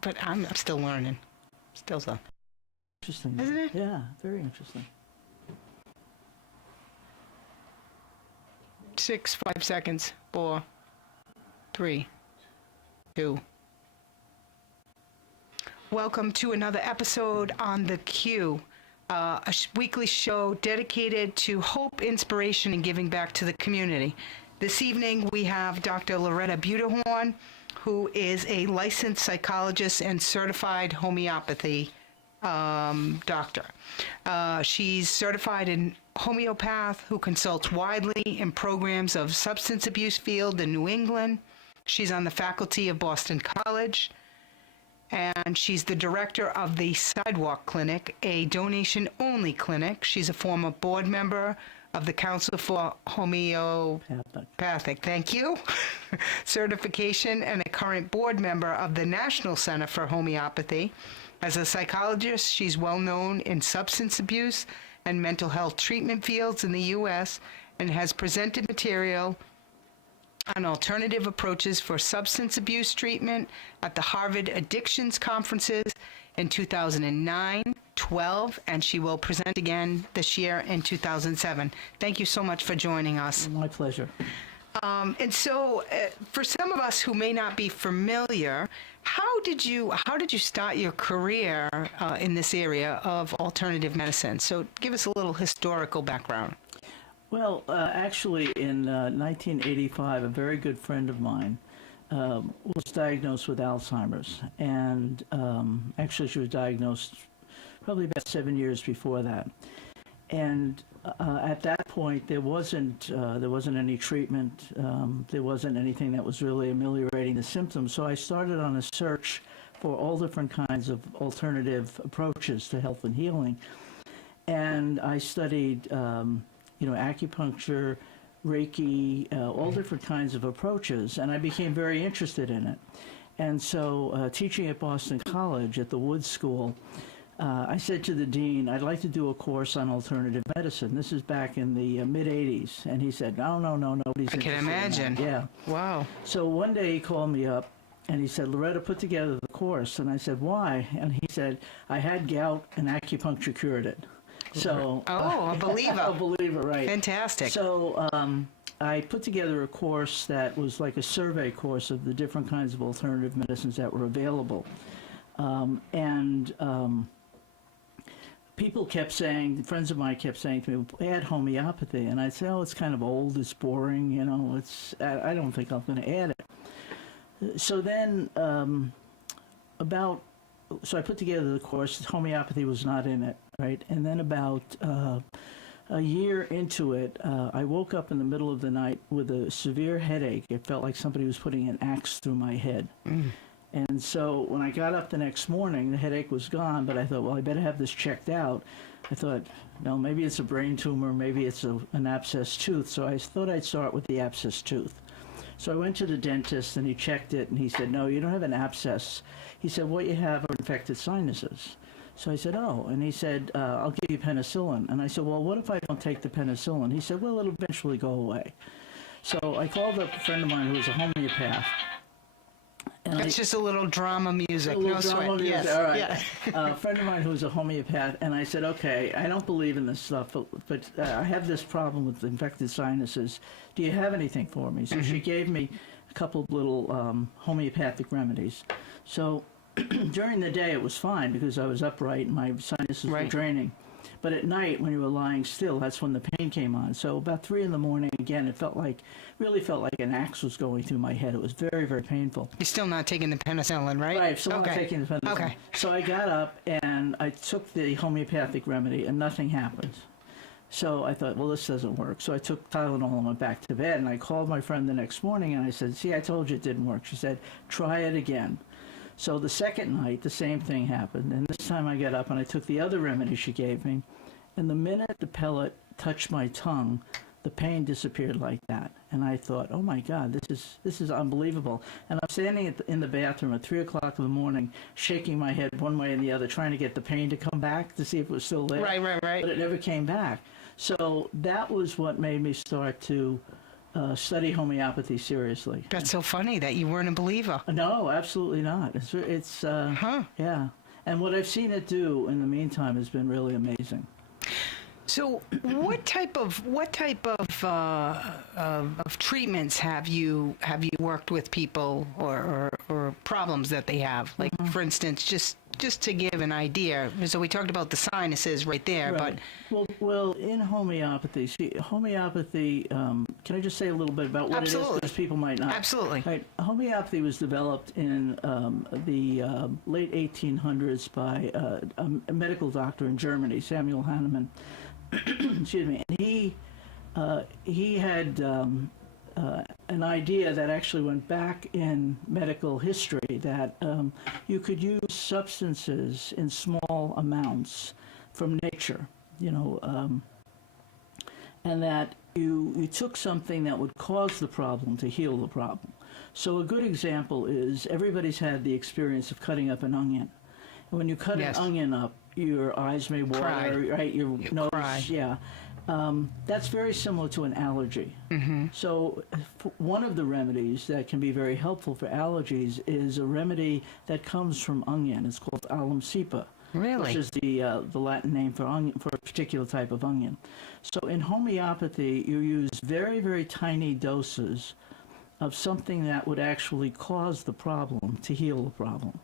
but I'm still learning. Still so. Interesting. Isn't it? Yeah, very interesting. 6, 5 seconds. 4, 3, 2. Welcome to another episode on The Q, a weekly show dedicated to hope, inspiration, and giving back to the community. This evening we have Dr. Loretta Butehorn, who is a licensed psychologist and certified homeopathy doctor. She's certified in homeopath who consults widely in programs of substance abuse field in New England. She's on the faculty of Boston College, and she's the director of the Sidewalk Clinic, a donation-only clinic. She's a former board member of the Council for Homeopathic, thank you, certification, and a current board member of the National Center for Homeopathy. As a psychologist, she's well known in substance abuse and mental health treatment fields in the U.S. and has presented material on alternative approaches for substance abuse treatment at the Harvard Addictions Conferences in 2009, 12, and she will present again this year in 2007. Thank you so much for joining us. My pleasure. And so, for some of us who may not be familiar, how did you start your career in this area of alternative medicine? So, give us a little historical background. Well, actually, in 1985, a very good friend of mine was diagnosed with Alzheimer's, and actually, she was diagnosed probably about 7 years before that. And at that point, there wasn't any treatment. There wasn't anything that was really ameliorating the symptoms. So I started on a search for all different kinds of alternative approaches to health and healing. And I studied, acupuncture, Reiki, all different kinds of approaches, and I became very interested in it. And so, teaching at Boston College at the Wood School, I said to the dean, I'd like to do a course on alternative medicine. This is back in the mid-'80s. And he said, no, nobody's I can imagine. Yeah. Wow. So one day he called me up, and he said, Loretta, put together the course. And I said, why? And he said, I had gout, and acupuncture cured it. So, a believer. A believer, right. Fantastic. So I put together a course that was like a survey course of the different kinds of alternative medicines that were available. People kept saying, friends of mine kept saying to me, add homeopathy. And I'd say, oh, it's kind of old, it's boring, I don't think I'm going to add it. So then, so I put together the course, homeopathy was not in it, right? And then about a year into it, I woke up in the middle of the night with a severe headache. It felt like somebody was putting an axe through my head. And so when I got up the next morning, the headache was gone, but I thought, well, I better have this checked out. I thought, no, maybe it's a brain tumor, maybe it's an abscessed tooth. So I thought I'd start with the abscessed tooth. So I went to the dentist, and he checked it, and he said, no, you don't have an abscess. He said, what you have are infected sinuses. So I said, oh, and he said, I'll give you penicillin. And I said, well, what if I don't take the penicillin? He said, well, it'll eventually go away. So I called up a friend of mine who was a homeopath. That's just a little drama music. No sweat. Yes. All right. Yeah. A friend of mine who was a homeopath, and I said, okay, I don't believe in this stuff, but I have this problem with infected sinuses. Do you have anything for me? So she gave me a couple of little homeopathic remedies. So during the day it was fine because I was upright and my sinuses were draining. But at night, when you were lying still, that's when the pain came on. So about 3 in the morning, again, it really felt like an axe was going through my head. It was very, very painful. You're still not taking the penicillin, right? Right, still not taking the penicillin. Okay. So I got up and I took the homeopathic remedy and nothing happened. So I thought, well, this doesn't work. So I took Tylenol and went back to bed. And I called my friend the next morning and I said, see, I told you it didn't work. She said, try it again. So the second night, the same thing happened. And this time I got up and I took the other remedy she gave me. And the minute the pellet touched my tongue, the pain disappeared like that. And I thought, oh my God, this is unbelievable. And I'm standing in the bathroom at 3 o'clock in the morning, shaking my head one way and the other, trying to get the pain to come back to see if it was still there. Right. But it never came back. So that was what made me start to study homeopathy seriously. That's so funny that you weren't a believer. No, absolutely not. Yeah. And what I've seen it do in the meantime has been really amazing. So, what type of treatments have you worked with people or problems that they have? Like, for instance, just to give an idea. So we talked about the sinuses right there, Right. Well, in homeopathy, homeopathy. Can I just say a little bit about what Absolutely. it is, because people might not. Absolutely. Right. Homeopathy was developed in the late 1800s by a medical doctor in Germany, Samuel Hahnemann. Excuse me. And he had an idea that actually went back in medical history, that you could use substances in small amounts from nature, and that you took something that would cause the problem to heal the problem. So a good example is, everybody's had the experience of cutting up an onion. And when you cut Yes. an onion up, your eyes may water, Cry. right? Your You nose, cry. yeah. That's very similar to an allergy. So one of the remedies that can be very helpful for allergies is a remedy that comes from onion. It's called alum cepa, Really? which is the Latin name for onion, for a particular type of onion. So in homeopathy, you use very, very tiny doses of something that would actually cause the problem to heal the problem.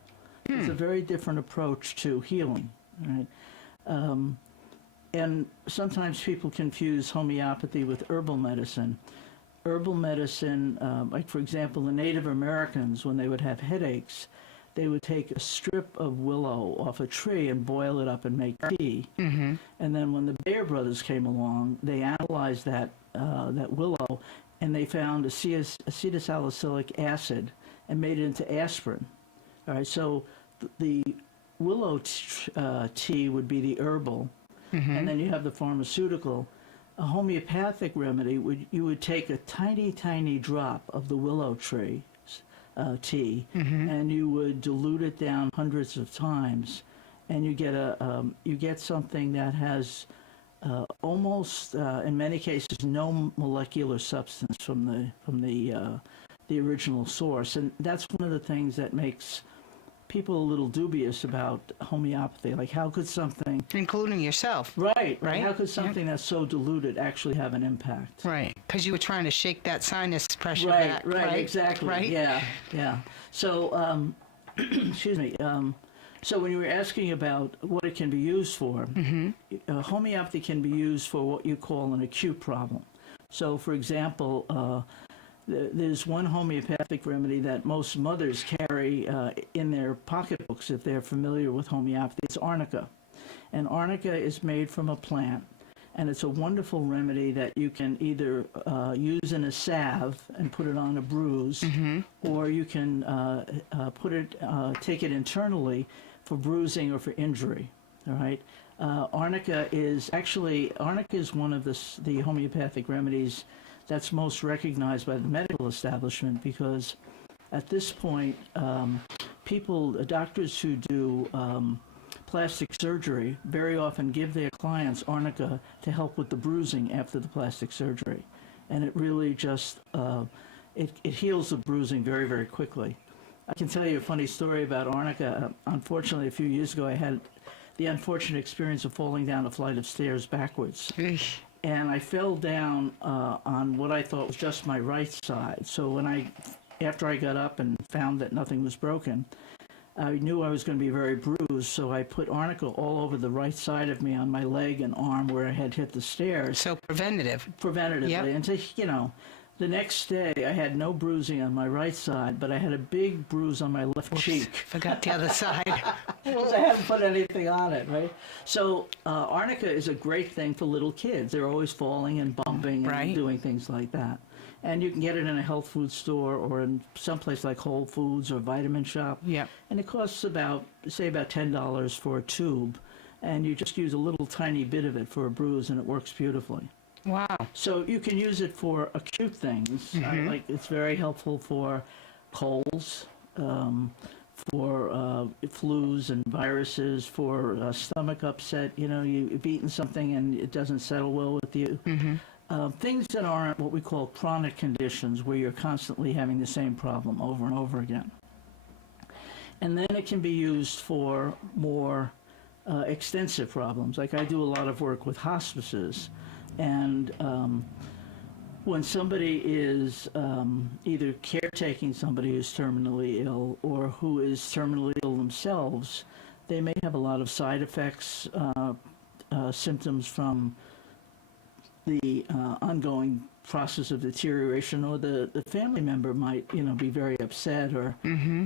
It's a very different approach to healing, right? And sometimes people confuse homeopathy with herbal medicine. Herbal medicine, like for example, the Native Americans, when they would have headaches, they would take a strip of willow off a tree and boil it up and make tea. And then when the Bayer brothers came along, they analyzed that willow, and they found acetylsalicylic acid and made it into aspirin. All right, so the willow tea would be the herbal, and then you have the pharmaceutical. A homeopathic remedy you would take a tiny, tiny drop of the willow tree tea, and you would dilute it down hundreds of times, and you get something that has almost, in many cases, no molecular substance from the original source, and that's one of the things that makes people a little dubious about homeopathy. Like, how could something, Including yourself. right? Right. How could something that's so diluted actually have an impact? Right. Because you were trying to shake that sinus pressure Right, back. right, exactly. Right? Yeah. So, excuse me. So when you were asking about what it can be used for, homeopathy can be used for what you call an acute problem. So, for example, there's one homeopathic remedy that most mothers carry in their pocketbooks if they're familiar with homeopathy. It's arnica. And arnica is made from a plant. And it's a wonderful remedy that you can either use in a salve and put it on a bruise, or you can take it internally for bruising or for injury. All right. Arnica is one of the homeopathic remedies that's most recognized by the medical establishment, because at this point, doctors who do plastic surgery very often give their clients arnica to help with the bruising after the plastic surgery. And it really just, it heals the bruising very, very quickly. I can tell you a funny story about arnica. Unfortunately, a few years ago, I had the unfortunate experience of falling down a flight of stairs backwards. And I fell down on what I thought was just my right side. So after I got up and found that nothing was broken, I knew I was going to be very bruised. So I put arnica all over the right side of me, on my leg and arm where I had hit the stairs. So preventatively. Yep. And the next day I had no bruising on my right side, but I had a big bruise on my left cheek. Forgot the other side. Because I haven't put anything on it, right? So arnica is a great thing for little kids. They're always falling and bumping and doing things like that. And you can get it in a health food store or in someplace like Whole Foods or Vitamin Shop. Yep. And it costs about $10 for a tube. And you just use a little tiny bit of it for a bruise, and it works beautifully. Wow. So you can use it for acute things. It's very helpful for colds, for flus and viruses, for stomach upset. You've eaten something and it doesn't settle well with you. things that aren't what we call chronic conditions, where you're constantly having the same problem over and over again. And then it can be used for more extensive problems. Like I do a lot of work with hospices, and when somebody is either caretaking somebody who's terminally ill or who is terminally ill themselves, they may have a lot of side effects, symptoms from the ongoing process of deterioration, or the family member might, be very upset or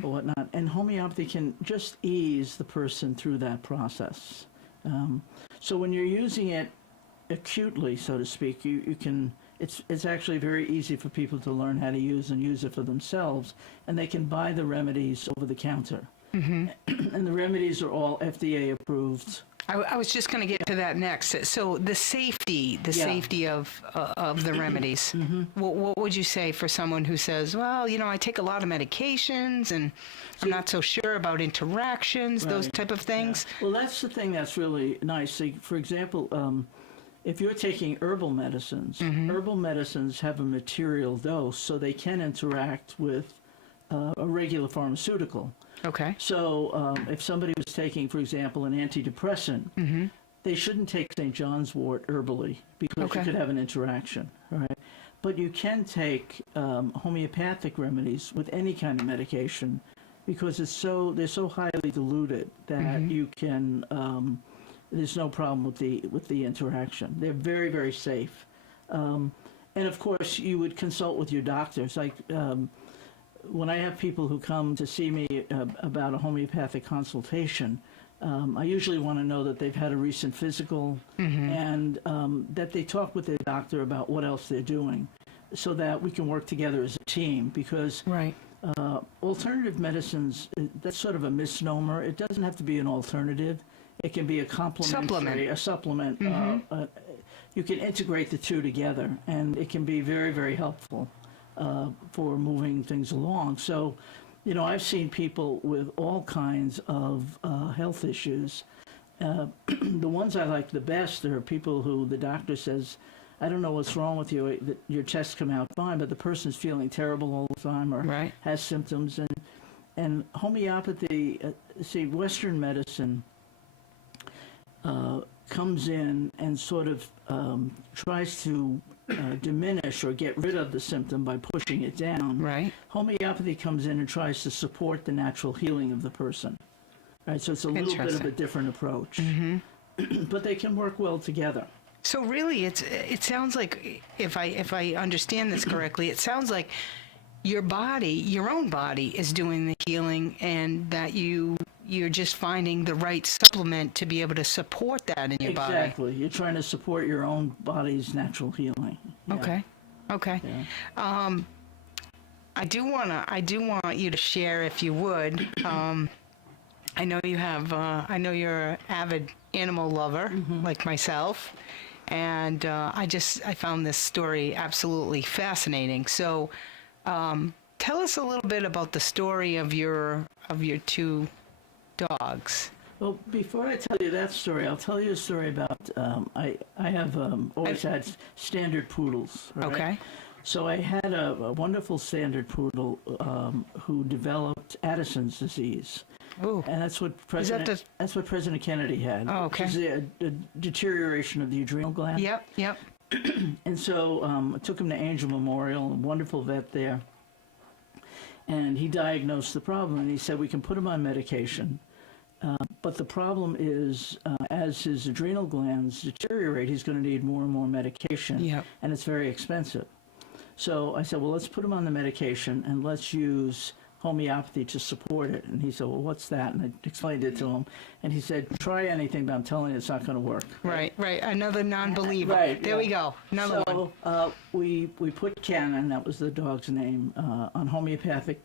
whatnot. And homeopathy can just ease the person through that process. So when you're using it acutely, so to speak, you can. It's actually very easy for people to learn how to use it for themselves, and they can buy the remedies over the counter. And the remedies are all FDA approved. I was just going to get to that next. So the safety of the remedies. What would you say for someone who says, well, I take a lot of medications and I'm not so sure about interactions, those type of things? Yeah. Well, that's the thing that's really nice. So, for example, if you're taking herbal medicines, herbal medicines have a material dose, so they can interact with a regular pharmaceutical. Okay. So if somebody was taking, for example, an antidepressant, they shouldn't take St. John's wort herbally, because you could have an interaction, right? But you can take homeopathic remedies with any kind of medication, because they're so highly diluted that you can. There's no problem with the interaction. They're very, very safe, and of course you would consult with your doctors. Like when I have people who come to see me about a homeopathic consultation, I usually want to know that they've had a recent physical and that they talk with their doctor about what else they're doing, so that we can work together as a team. Because alternative medicines, that's sort of a misnomer. It doesn't have to be an alternative. It can be a complementary, a supplement. You can integrate the two together, and it can be very, very helpful for moving things along. So, I've seen people with all kinds of health issues. The ones I like the best are people who the doctor says, I don't know what's wrong with you, that your tests come out fine, but the person's feeling terrible all the time or has symptoms. And homeopathy, Western medicine comes in and sort of tries to diminish or get rid of the symptom by pushing it down. Right. Homeopathy comes in and tries to support the natural healing of the person. Right. So it's a little bit of a different approach, but they can work well together. So really, it sounds like, if I understand this correctly, it sounds like your own body, is doing the healing, and that you're just finding the right supplement to be able to support that in your body. Exactly. You're trying to support your own body's natural healing. Yeah. Okay. Yeah. I do want you to share, if you would. I know you have. I know you're an avid animal lover, like myself, and I found this story absolutely fascinating. So, tell us a little bit about the story of your two dogs. Well, before I tell you that story, I'll tell you a story about, I have always had standard poodles. Right? Okay. So I had a wonderful standard poodle who developed Addison's disease. Ooh. And that's what President Kennedy had. Oh, okay. Which is a deterioration of the adrenal gland. Yep. And so I took him to Angel Memorial, a wonderful vet there. And he diagnosed the problem, and he said, we can put him on medication. But the problem is, as his adrenal glands deteriorate, he's going to need more and more medication, and it's very expensive. So I said, well, let's put him on the medication, and let's use homeopathy to support it. And he said, well, what's that? And I explained it to him, and he said, try anything, but I'm telling you it's not going to work. Right. Another non-believer. There we go. Another one. So we put Cannon, that was the dog's name, on homeopathic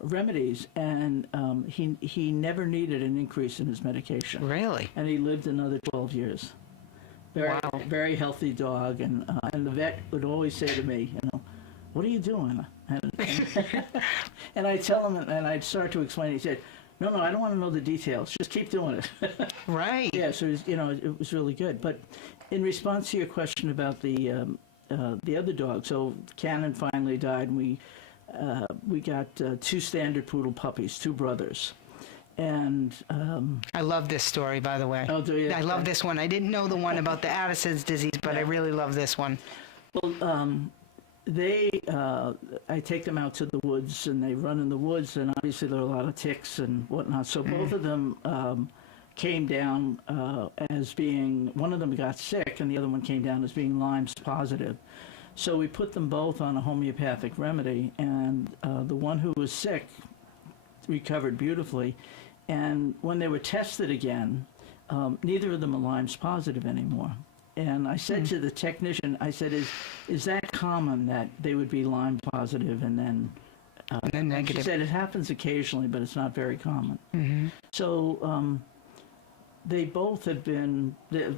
remedies, and he never needed an increase in his medication. Really? And he lived another 12 years. Very healthy dog, and the vet would always say to me, what are you doing? And I tell him, and I'd start to explain. He said, no, I don't want to know the details. Just keep doing it. Right. Yeah, so it was really good. But in response to your question about the the other dog. So Cannon finally died, and we got two standard poodle puppies, two brothers. And I love this story, by the way. Oh, do you? I love this one. I didn't know the one about the Addison's disease, but I really love this one. Well, I take them out to the woods, and they run in the woods, and obviously there are a lot of ticks and whatnot. So both of them came down as being, one of them got sick, and the other one came down as being Lyme's positive. So we put them both on a homeopathic remedy, and the one who was sick recovered beautifully. And when they were tested again, neither of them are Lyme's positive anymore. And I said to the technician, I said, is that common that they would be Lyme positive and then negative? She said it happens occasionally, but it's not very common. So they both have been,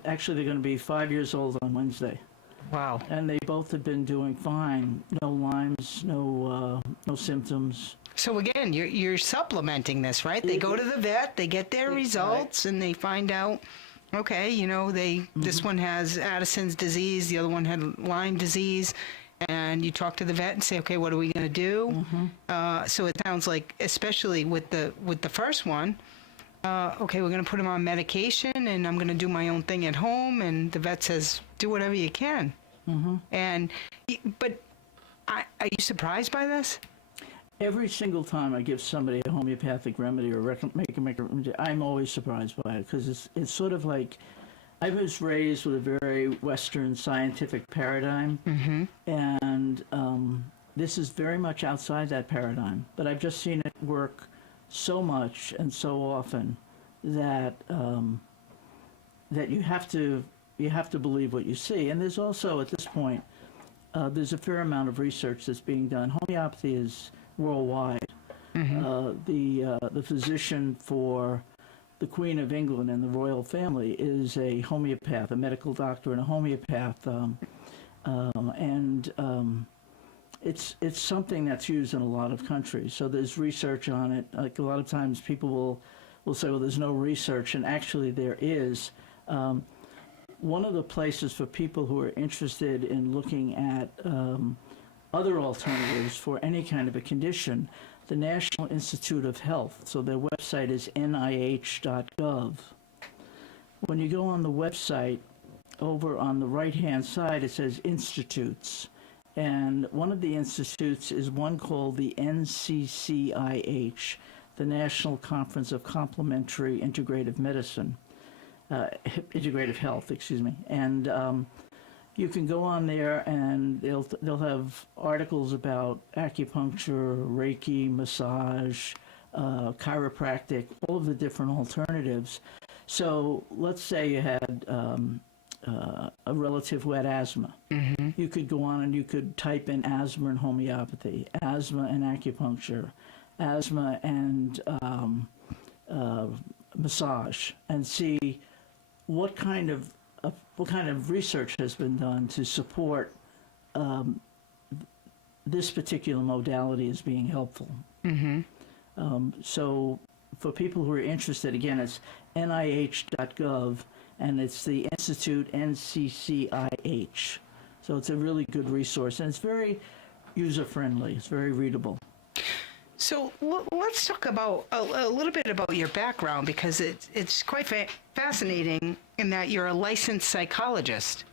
actually they're going to be 5 years old on Wednesday. Wow. And they both have been doing fine. No Lyme's, no symptoms. So again, you're supplementing this, right? They go to the vet, they get their results, and they find out, okay, this one has Addison's disease, the other one had Lyme disease, and you talk to the vet and say, okay, what are we going to do? So it sounds like, especially with the first one, okay, we're going to put him on medication, and I'm going to do my own thing at home, and the vet says, do whatever you can. But are you surprised by this? Every single time I give somebody a homeopathic remedy or make a remedy, I'm always surprised by it, because it's sort of like, I was raised with a very Western scientific paradigm, and this is very much outside that paradigm. But I've just seen it work so much and so often that that you have to believe what you see. And there's also, at this point, there's a fair amount of research that's being done. Homeopathy is worldwide. The physician for the Queen of England and the royal family is a homeopath, a medical doctor and a homeopath, it's something that's used in a lot of countries. So there's research on it. Like a lot of times people will say, well, there's no research, and actually there is. One of the places for people who are interested in looking at other alternatives for any kind of a condition, the National Institute of Health, so their website is nih.gov. When you go on the website, over on the right-hand side, it says institutes. And one of the institutes is one called the NCCIH, the National Conference of Complementary Integrative Medicine, Integrative Health, excuse me. And you can go on there, and they'll have articles about acupuncture, Reiki, massage, chiropractic, all of the different alternatives. So let's say you had a relative who had asthma. You could go on and you could type in asthma and homeopathy, asthma and acupuncture, asthma and massage, and see what kind of research has been done to support this particular modality as being helpful. So for people who are interested, again, it's nih.gov, and it's the Institute NCCIH. So it's a really good resource, and it's very user-friendly. It's very readable. So let's talk about a little bit about your background, because it's quite fascinating in that you're a licensed psychologist.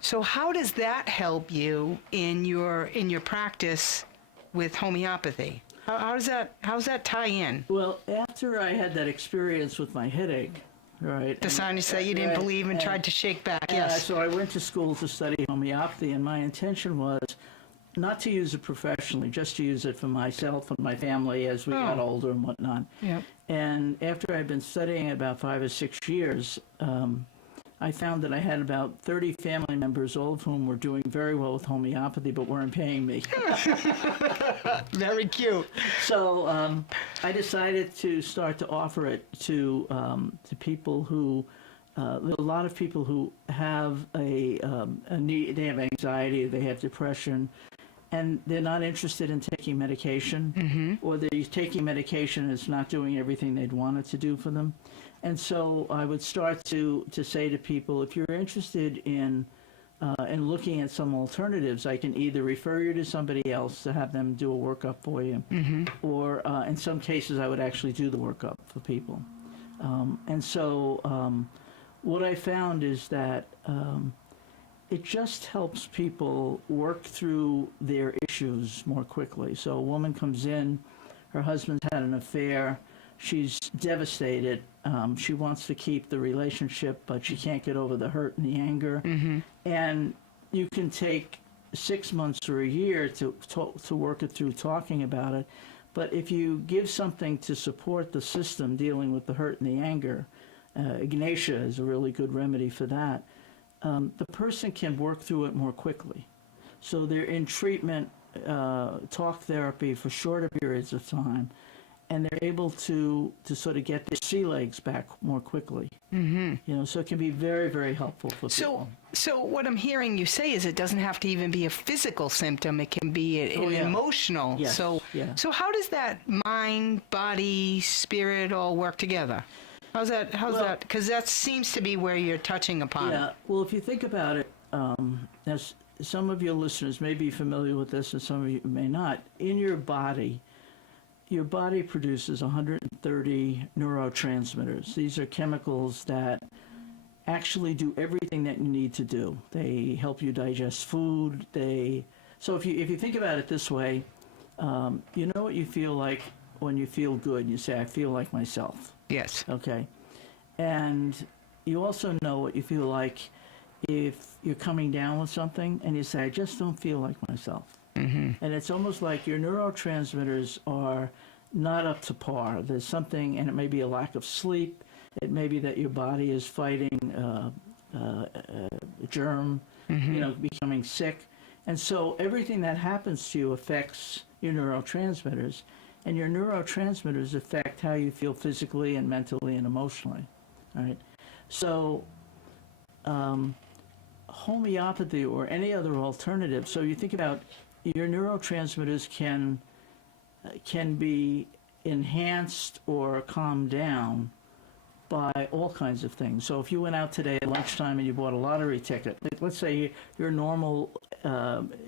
So how does that help you in your practice with homeopathy? How's that tie in? Well, after I had that experience with my headache, right? The scientists that you didn't believe and tried to shake back, yes. So I went to school to study homeopathy, and my intention was not to use it professionally, just to use it for myself and my family as we got older and whatnot. And after I'd been studying about 5 or 6 years, I found that I had about 30 family members, all of whom were doing very well with homeopathy, but weren't paying me. Very cute. So I decided to start to offer it to people who, there are a lot of people who have a need, they have anxiety, they have depression, and they're not interested in taking medication, or they're taking medication and it's not doing everything they'd want it to do for them. And so I would start to say to people, if you're interested in and looking at some alternatives, I can either refer you to somebody else to have them do a workup for you, or in some cases, I would actually do the workup for people. And so what I found is that it just helps people work through their issues more quickly. So a woman comes in, her husband's had an affair, she's devastated, she wants to keep the relationship, but she can't get over the hurt and the anger. And you can take 6 months or a year to work it through talking about it. But if you give something to support the system dealing with the hurt and the anger, Ignatia is a really good remedy for that. The person can work through it more quickly. So they're in treatment, talk therapy for shorter periods of time, and they're able to sort of get their sea legs back more quickly. So it can be very, very helpful for people. So what I'm hearing you say is it doesn't have to even be a physical symptom. It can be an emotional. Yes. So how does that mind, body, spirit all work together? How's that? Because that seems to be where you're touching upon. Yeah. Well, if you think about it, as some of your listeners may be familiar with this and some of you may not, in your body produces 130 neurotransmitters. These are chemicals that actually do everything that you need to do. They help you digest food. So if you think about it this way, you know what you feel like when you feel good. You say, I feel like myself. Yes. Okay. And you also know what you feel like if you're coming down with something and you say, I just don't feel like myself. And it's almost like your neurotransmitters are not up to par. There's something, and it may be a lack of sleep. It may be that your body is fighting a germ, becoming sick. And so everything that happens to you affects your neurotransmitters, and your neurotransmitters affect how you feel physically and mentally and emotionally. All right. So homeopathy or any other alternative. So you think about your neurotransmitters can be enhanced or calmed down by all kinds of things. So if you went out today at lunchtime and you bought a lottery ticket, like let's say you're normal,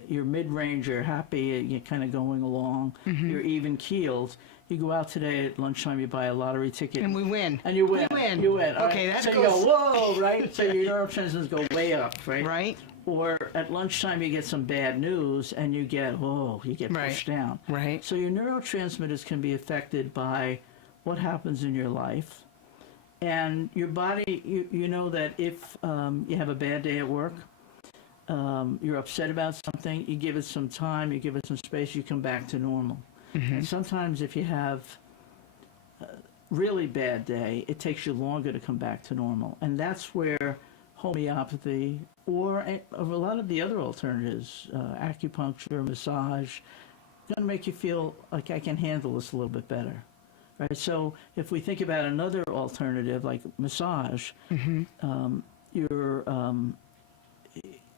you're mid-range, you're happy, you're kind of going along, you're even keeled. You go out today at lunchtime, you buy a lottery ticket. And we win. And you win. You win. Okay, right? that's so you go, whoa, right? So your neurotransmitters go way up, right? Right. Or at lunchtime you get some bad news and you get pushed down. Right. So your neurotransmitters can be affected by what happens in your life. And your body, you know that if you have a bad day at work, you're upset about something, you give it some time, you give it some space, you come back to normal. And sometimes if you have a really bad day, it takes you longer to come back to normal. And that's where homeopathy or a lot of the other alternatives, acupuncture, massage, going to make you feel like I can handle this a little bit better. Right? So if we think about another alternative like massage, you're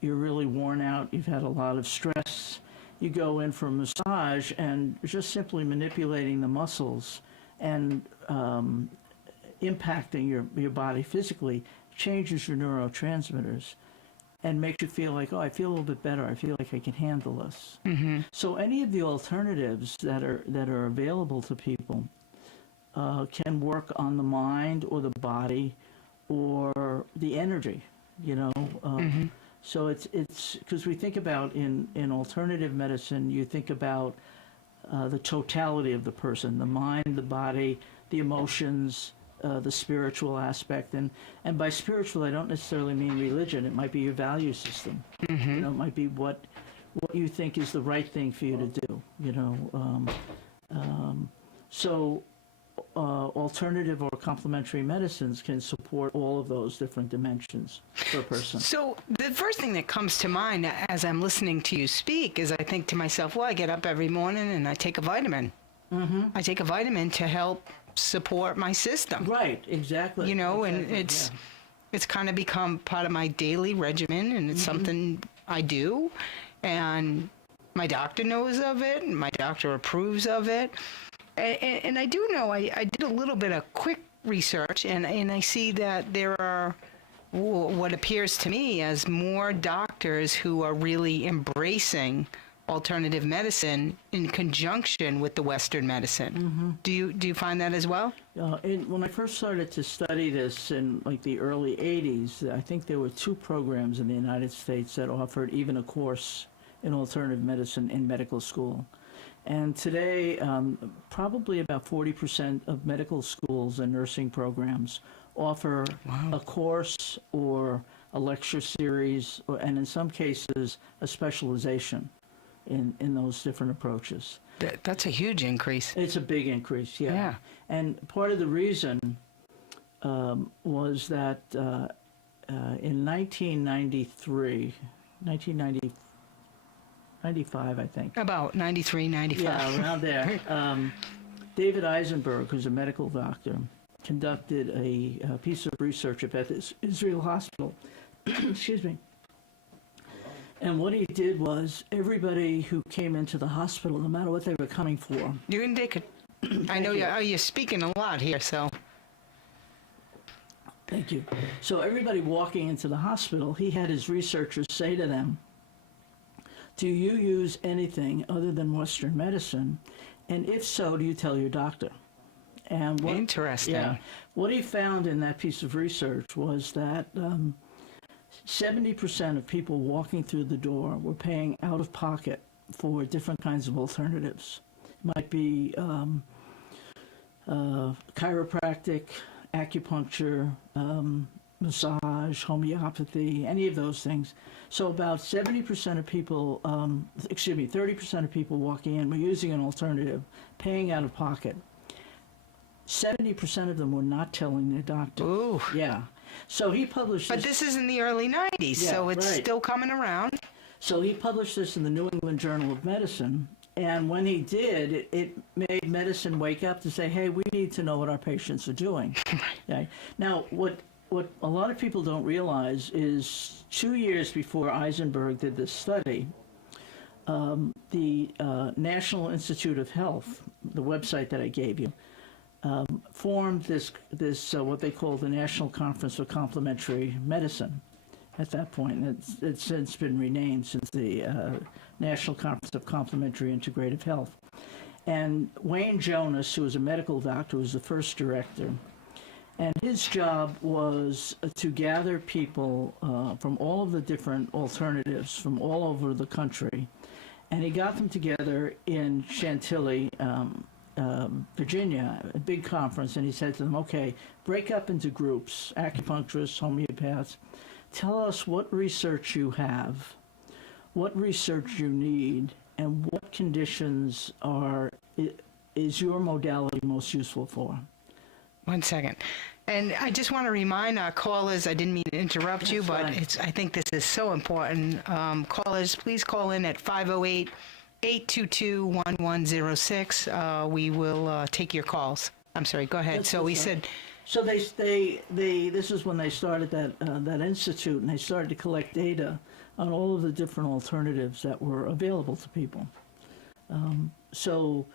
really worn out, you've had a lot of stress, you go in for a massage and just simply manipulating the muscles and impacting your body physically changes your neurotransmitters and makes you feel like, I feel a little bit better. I feel like I can handle this. So any of the alternatives that are available to people can work on the mind or the body or the energy, So it's because we think about in alternative medicine, you think about the totality of the person, the mind, the body, the emotions, the spiritual aspect. And by spiritual, I don't necessarily mean religion. It might be your value system. It might be what you think is the right thing for you to do, So alternative or complementary medicines can support all of those different dimensions for a person. So the first thing that comes to mind as I'm listening to you speak is I think to myself, I get up every morning and I take a vitamin. I take a vitamin to help support my system. Right, exactly. And it's kind of become part of my daily regimen, and it's something I do, and my doctor knows of it, and my doctor approves of it. And I do know, I did a little bit of quick research, and I see that there are what appears to me as more doctors who are really embracing alternative medicine in conjunction with the Western medicine. Mm-hmm. Do you find that as well? When I first started to study this in like the early 80s, I think there were 2 programs in the United States that offered even a course in alternative medicine in medical school. And today, probably about 40% of medical schools and nursing programs offer a course or a lecture series, and in some cases, a specialization in those different approaches. That's a huge increase. It's a big increase, yeah. Yeah. And part of the reason was that in 1995, I think. About 93, 95. Yeah, around there. David Eisenberg, who's a medical doctor, conducted a piece of research at Beth Israel Hospital. Excuse me. And what he did was everybody who came into the hospital, no matter what they were coming for. You can take it. I know you're speaking a lot here, so. Thank you. So everybody walking into the hospital, he had his researchers say to them, do you use anything other than Western medicine? And if so, do you tell your doctor? And Interesting. Yeah. What he found in that piece of research was that 70% of people walking through the door were paying out of pocket for different kinds of alternatives. It might be chiropractic, acupuncture, massage, homeopathy, any of those things. So about 70% of people, 30% of people walking in were using an alternative, paying out of pocket. 70% of them were not telling their doctor. Ooh. Yeah. So he published But this is in the early 90s, so it's still coming around. So he published this in the New England Journal of Medicine. And when he did, it made medicine wake up to say, hey, we need to know what our patients are doing. Okay? Now, what a lot of people don't realize is 2 years before Eisenberg did this study, the National Institute of Health, the website that I gave you, formed this what they call the National Conference for Complementary Medicine at that point. And it's since been renamed since the National Conference of Complementary Integrative Health. And Wayne Jonas, who was a medical doctor, was the first director. And his job was to gather people from all of the different alternatives from all over the country. And he got them together in Chantilly, Virginia, a big conference, and he said to them, okay, break up into groups, acupuncturists, homeopaths. Tell us what research you have, what research you need, and what conditions is your modality most useful for. 1 second. And I just want to remind our callers, I didn't mean to interrupt you, but I think this is so important. Callers, please call in at 508-822-1106. We will take your calls. I'm sorry, go ahead. So we said... So this is when they started that institute, and they started to collect data on all of the different alternatives that were available to people. So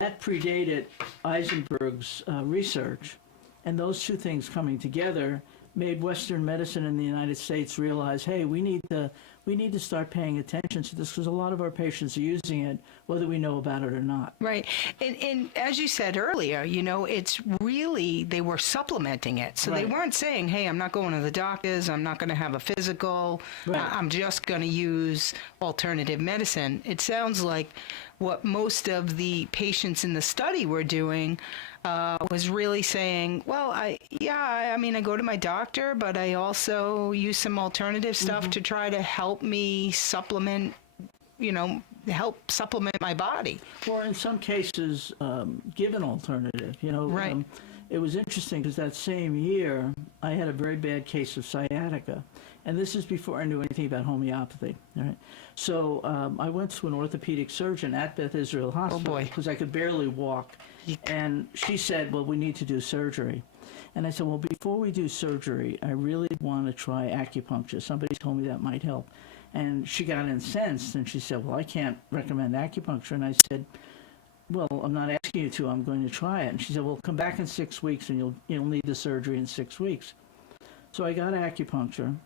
that predated Eisenberg's research, and those two things coming together made Western medicine in the United States realize, hey, we need to start paying attention to this because a lot of our patients are using it, whether we know about it or not. Right. And as you said earlier, it's really, they were supplementing it. So they weren't saying, hey, I'm not going to the doctors, I'm not going to have a physical, I'm just going to use alternative medicine. It sounds like what most of the patients in the study were doing was really saying, well, I go to my doctor, but I also use some alternative stuff to try to help me supplement, help supplement my body. Or in some cases, give an alternative. It was interesting because that same year, I had a very bad case of sciatica. And this is before I knew anything about homeopathy. Right? So I went to an orthopedic surgeon at Beth Israel Hospital because I could barely walk. And she said, well, we need to do surgery. And I said, well, before we do surgery, I really want to try acupuncture. Somebody told me that might help. And she got incensed, and she said, well, I can't recommend acupuncture. And I said, well, I'm not asking you to. I'm going to try it. And she said, well, come back in 6 weeks, and you'll need the surgery in 6 weeks. So I got acupuncture,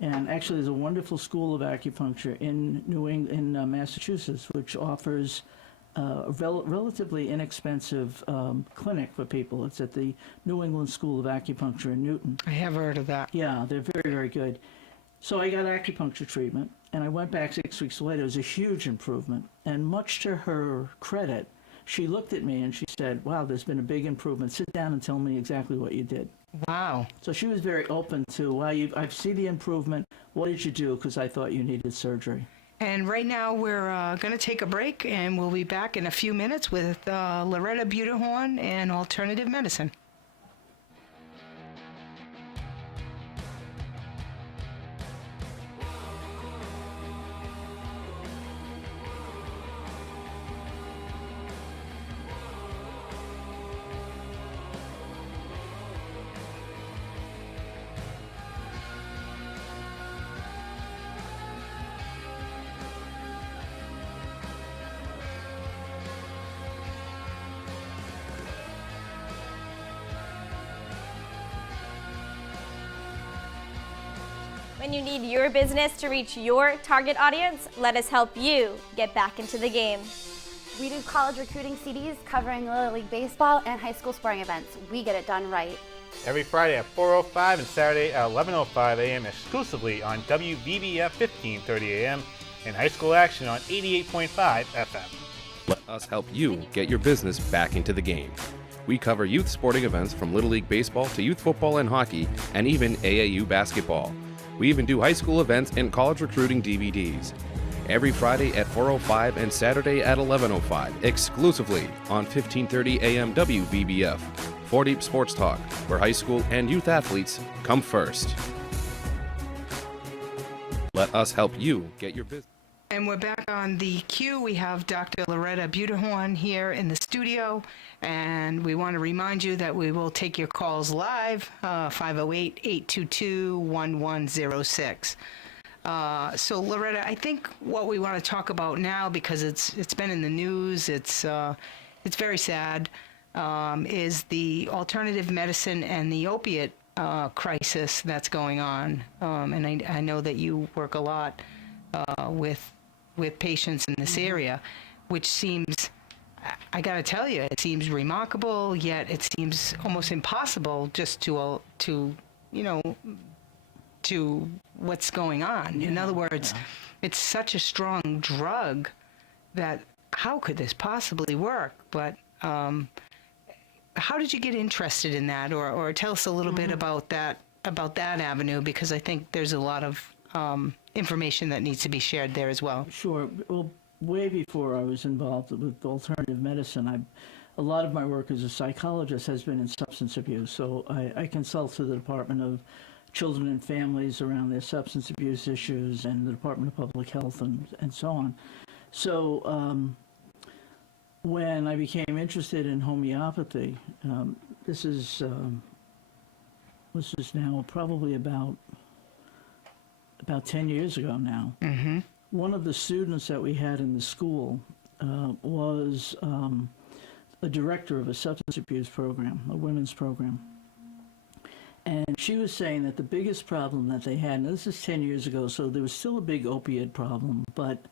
and actually there's a wonderful school of acupuncture in Massachusetts, which offers a relatively inexpensive clinic for people. It's at the New England School of Acupuncture in Newton. I have heard of that. Yeah, they're very, very good. So I got acupuncture treatment, and I went back 6 weeks later. It was a huge improvement. And much to her credit, she looked at me and she said, wow, there's been a big improvement. Sit down and tell me exactly what you did. Wow. So she was very open to, wow, I see the improvement. What did you do? Because I thought you needed surgery. And right now we're going to take a break, and we'll be back in a few minutes with Loretta Butehorn and alternative medicine. When you need your business to reach your target audience, let us help you get back into the game. We do college recruiting CDs covering Little League Baseball and high school sporting events. We get it done right. Every Friday at 4:05 and Saturday at 11:05 a.m. exclusively on WVBF 1530 a.m. and high school action on 88.5 FM. Let us help you get your business back into the game. We cover youth sporting events from Little League Baseball to youth football and hockey, and even AAU basketball. We even do high school events and college recruiting DVDs. Every Friday at 4:05 and Saturday at 11:05, exclusively on 1530 AM WVBF. 4 Deep Sports Talk, where high school and youth athletes come first. Let us help you get your business. And we're back on the queue. We have Dr. Loretta Butehorn here in the studio, and we want to remind you that we will take your calls live, 508-822-1106. So Loretta, I think what we want to talk about now, because it's been in the news, it's very sad, is the alternative medicine and the opiate crisis that's going on. And I know that you work a lot with patients in this area, which seems, I got to tell you, it seems remarkable, yet it seems almost impossible just to what's going on. In other words, it's such a strong drug that how could this possibly work? But how did you get interested in that, or tell us a little bit about that avenue, because I think there's a lot of information that needs to be shared there as well. Sure. Well, way before I was involved with alternative medicine, a lot of my work as a psychologist has been in substance abuse. So I consult to the Department of Children and Families around their substance abuse issues, and the Department of Public Health and so on. So when I became interested in homeopathy, this is now probably about 10 years ago now. Mm-hmm. One of the students that we had in the school was a director of a substance abuse program, a women's program. And she was saying that the biggest problem that they had, and this is 10 years ago, so there was still a big opiate problem, but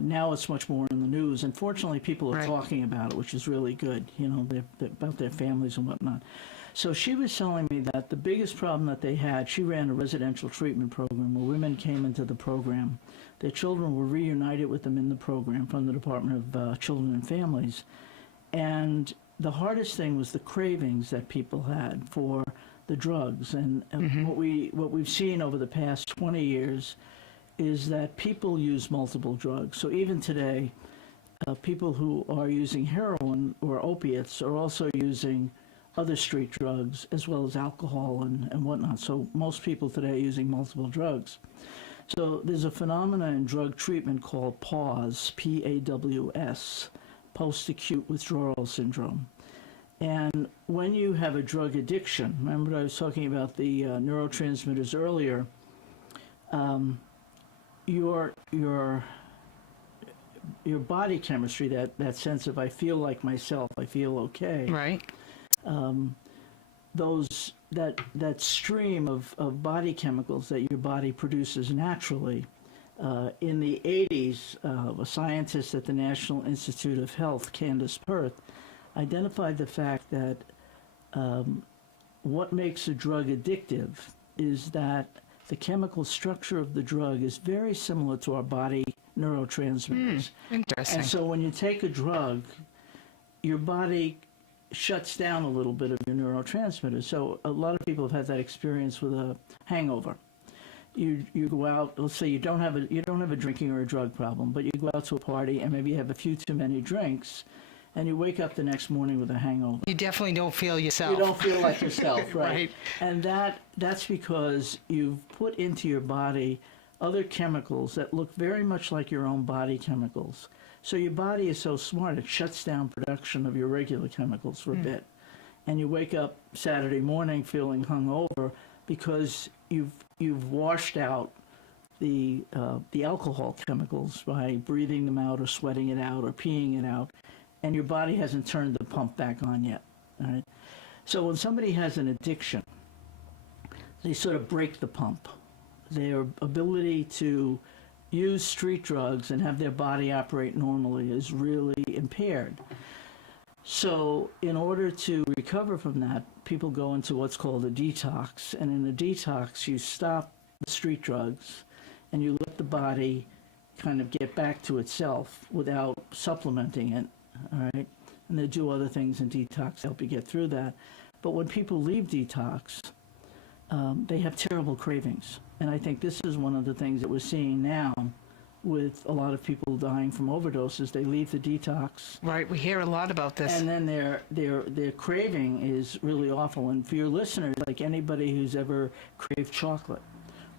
now it's much more in the news. And fortunately, people are talking about it, which is really good, they're about their families and whatnot. So she was telling me that the biggest problem that they had, she ran a residential treatment program where women came into the program. Their children were reunited with them in the program from the Department of Children and Families. And the hardest thing was the cravings that people had for the drugs. And what we've seen over the past 20 years is that people use multiple drugs. So even today, people who are using heroin or opiates are also using other street drugs as well as alcohol and whatnot. So most people today are using multiple drugs. So there's a phenomenon in drug treatment called PAWS, P-A-W-S, post-acute withdrawal syndrome. And when you have a drug addiction, remember I was talking about the neurotransmitters earlier, your body chemistry, that sense of I feel like myself, I feel okay. Right. that stream of body chemicals that your body produces naturally. In the 80s, a scientist at the National Institute of Health, Candace Perth, identified the fact that what makes a drug addictive is that the chemical structure of the drug is very similar to our body neurotransmitters. Interesting. And so when you take a drug, your body shuts down a little bit of your neurotransmitters. So a lot of people have had that experience with a hangover. You go out, let's say you don't have a drinking or a drug problem, but you go out to a party and maybe you have a few too many drinks, and you wake up the next morning with a hangover. You definitely don't feel yourself. You don't feel like yourself, right? Right. And that's because you've put into your body other chemicals that look very much like your own body chemicals. So your body is so smart, it shuts down production of your regular chemicals for a bit. And you wake up Saturday morning feeling hungover because you've washed out the alcohol chemicals by breathing them out or sweating it out or peeing it out, and your body hasn't turned the pump back on yet. All right? So when somebody has an addiction, they sort of break the pump. Their ability to use street drugs and have their body operate normally is really impaired. So in order to recover from that, people go into what's called a detox. And in a detox, you stop the street drugs and you let the body kind of get back to itself without supplementing it, all right? And they do other things in detox to help you get through that. But when people leave detox, they have terrible cravings. And I think this is one of the things that we're seeing now with a lot of people dying from overdoses. They leave the detox. Right, we hear a lot about this. And then their craving is really awful. And for your listeners, like anybody who's ever craved chocolate,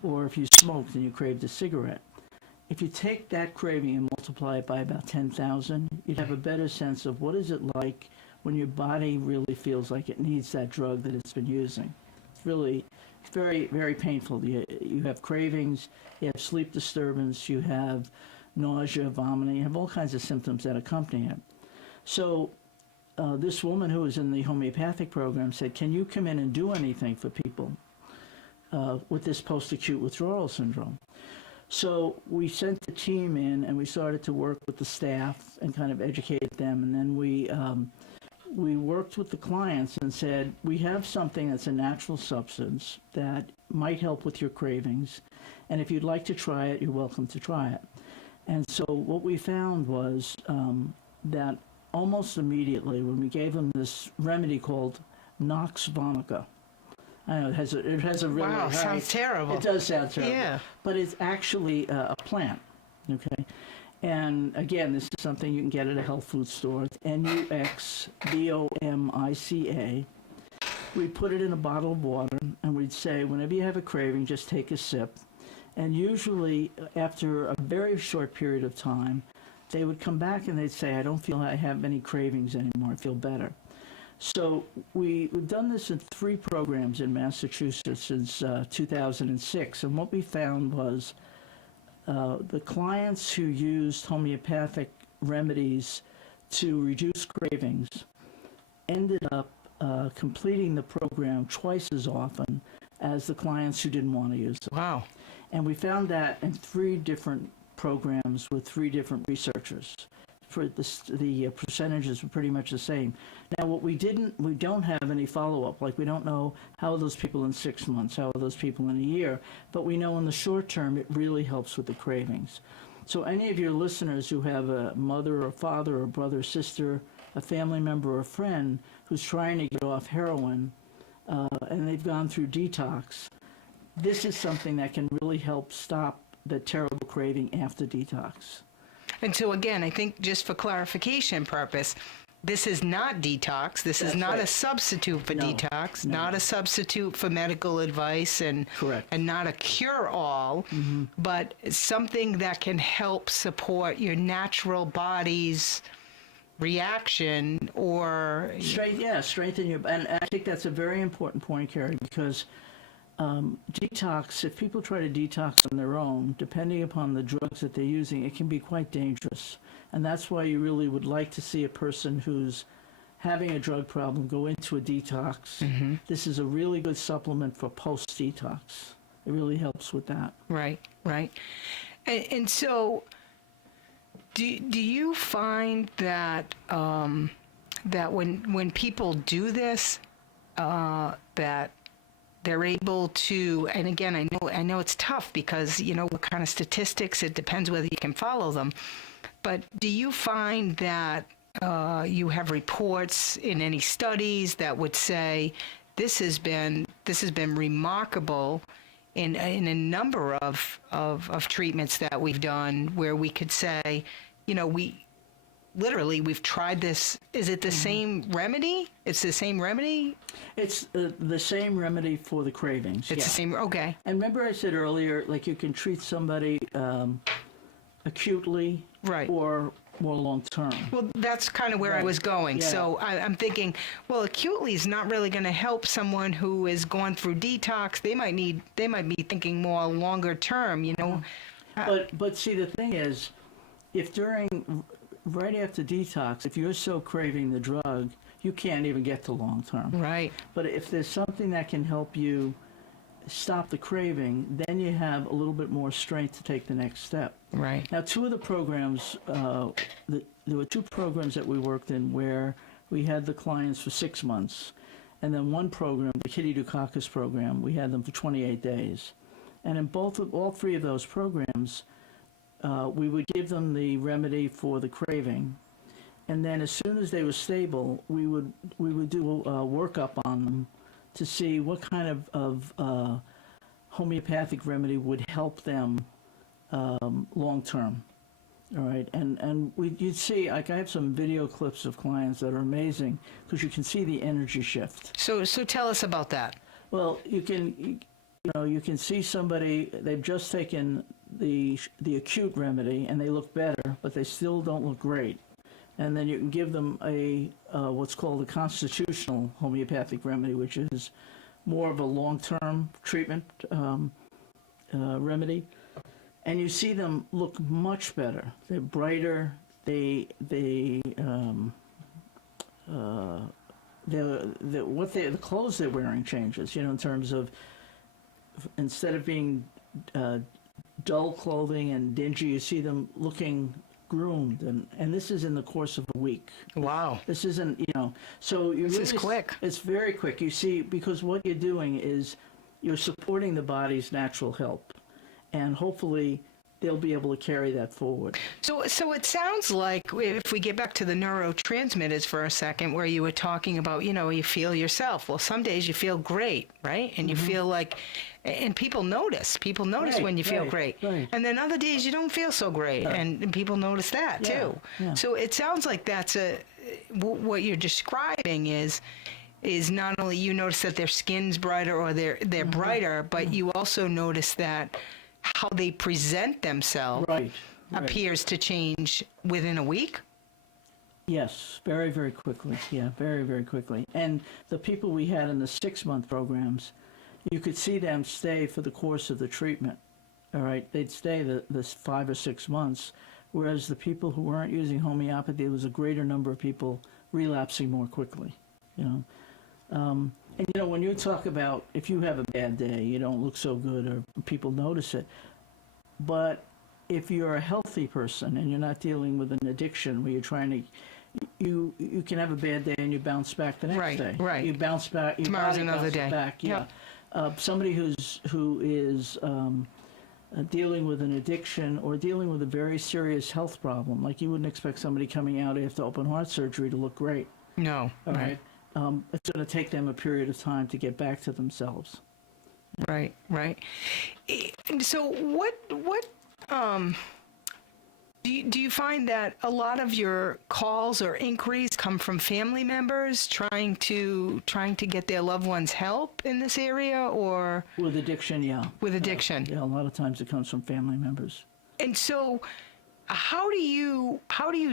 or if you smoked and you craved a cigarette, if you take that craving and multiply it by about 10,000, you'd have a better sense of what is it like when your body really feels like it needs that drug that it's been using. It's really very, very painful. You have cravings, you have sleep disturbance, you have nausea, vomiting, you have all kinds of symptoms that accompany it. So this woman who was in the homeopathic program said, can you come in and do anything for people with this post-acute withdrawal syndrome? So we sent the team in and we started to work with the staff and kind of educate them. And then we worked with the clients and said, we have something that's a natural substance that might help with your cravings. And if you'd like to try it, you're welcome to try it. And so what we found was that almost immediately when we gave them this remedy called Nox vomica, I know it has a really Wow, sounds terrible. It does sound terrible. Yeah. But it's actually a plant, okay? And again, this is something you can get at a health food store. It's Nuxvomica. We put it in a bottle of water, and we'd say, whenever you have a craving, just take a sip. And usually, after a very short period of time, they would come back and they'd say, I don't feel I have any cravings anymore. I feel better. So we've done this in 3 programs in Massachusetts since 2006. And what we found was the clients who used homeopathic remedies to reduce cravings ended up completing the program twice as often as the clients who didn't want to use it. Wow. And we found that in 3 different programs with 3 different researchers. For the percentages were pretty much the same. Now, we don't have any follow-up. Like, we don't know how are those people in 6 months, how are those people in a year, but we know in the short term it really helps with the cravings. So any of your listeners who have a mother or father or brother or sister, a family member or friend who's trying to get off heroin, and they've gone through detox, this is something that can really help stop the terrible craving after detox. And so again, I think just for clarification purpose, this is not detox. This is That's not right. a substitute for No, detox, no. not a substitute for medical advice, and Correct. and not a cure-all, but something that can help support your natural body's reaction or Strengthen your. And I think that's a very important point, Carrie, because detox, if people try to detox on their own, depending upon the drugs that they're using, it can be quite dangerous. And that's why you really would like to see a person who's having a drug problem, go into a detox. This is a really good supplement for post-detox. It really helps with that. Right, right. And so, do you find that that when people do this, that they're able to, and again, I know it's tough because what kind of statistics, it depends whether you can follow them, but do you find that you have reports in any studies that would say this has been remarkable in a number of treatments that we've done, where we could say, we've tried this. Is it the same remedy? It's the same remedy? It's the same remedy for the cravings. It's the same, okay. And remember I said earlier, like you can treat somebody acutely, Right. or more long term. Well, that's kind of where I was going. Yeah. So I'm thinking, well, acutely is not really going to help someone who is going through detox. They might be thinking more longer term, But see, the thing is, if right after detox, if you're so craving the drug, you can't even get to long term. Right. But if there's something that can help you stop the craving, then you have a little bit more strength to take the next step. Right. Now, two of the programs, there were two programs that we worked in where we had the clients for 6 months. And then one program, the Kitty Dukakis program, we had them for 28 days. And in all three of those programs, we would give them the remedy for the craving. And then as soon as they were stable, we would do a workup on them to see what kind of homeopathic remedy would help them long term. All right, and you'd see, like I have some video clips of clients that are amazing because you can see the energy shift. So tell us about that. Well, you can see somebody, they've just taken the acute remedy and they look better, but they still don't look great. And then you can give them a what's called a constitutional homeopathic remedy, which is more of a long-term treatment remedy. And you see them look much better. They're brighter. The clothes they're wearing changes. In terms of instead of being dull clothing and dingy, you see them looking groomed, and this is in the course of a week. Wow. This isn't, so you This is quick. It's very quick. You see, because what you're doing is you're supporting the body's natural health, and hopefully they'll be able to carry that forward. So it sounds like, if we get back to the neurotransmitters for a second, where you were talking about, you feel yourself. Well, some days you feel great, right? And you feel like, and people notice. People notice Right, when you feel right, great. right. And then other days you don't feel so great, and people notice that Yeah, too. yeah. So it sounds like that's what you're describing is not only you notice that their skin's brighter or they're brighter, but you also notice that how they present themselves Right. appears to change within a week. Yes, very, very quickly. Yeah, very, very quickly. And the people we had in the 6-month programs, you could see them stay for the course of the treatment. All right, they'd stay this 5 or 6 months, whereas the people who weren't using homeopathy, there was a greater number of people relapsing more quickly. And when you talk about if you have a bad day, you don't look so good, or people notice it. But if you're a healthy person and you're not dealing with an addiction where you're trying to, you can have a bad day and you bounce back the next day. Right. You bounce back. Your Tomorrow's body another bounces day. Back. Yeah. Somebody who is dealing with an addiction or dealing with a very serious health problem, like you wouldn't expect somebody coming out after open heart surgery to look great. No. All right. It's going to take them a period of time to get back to themselves. Right. And so what do you find that a lot of your calls or inquiries come from family members trying to get their loved ones help in this area, or With addiction, yeah. with addiction? Yeah, a lot of times it comes from family members. And so how do you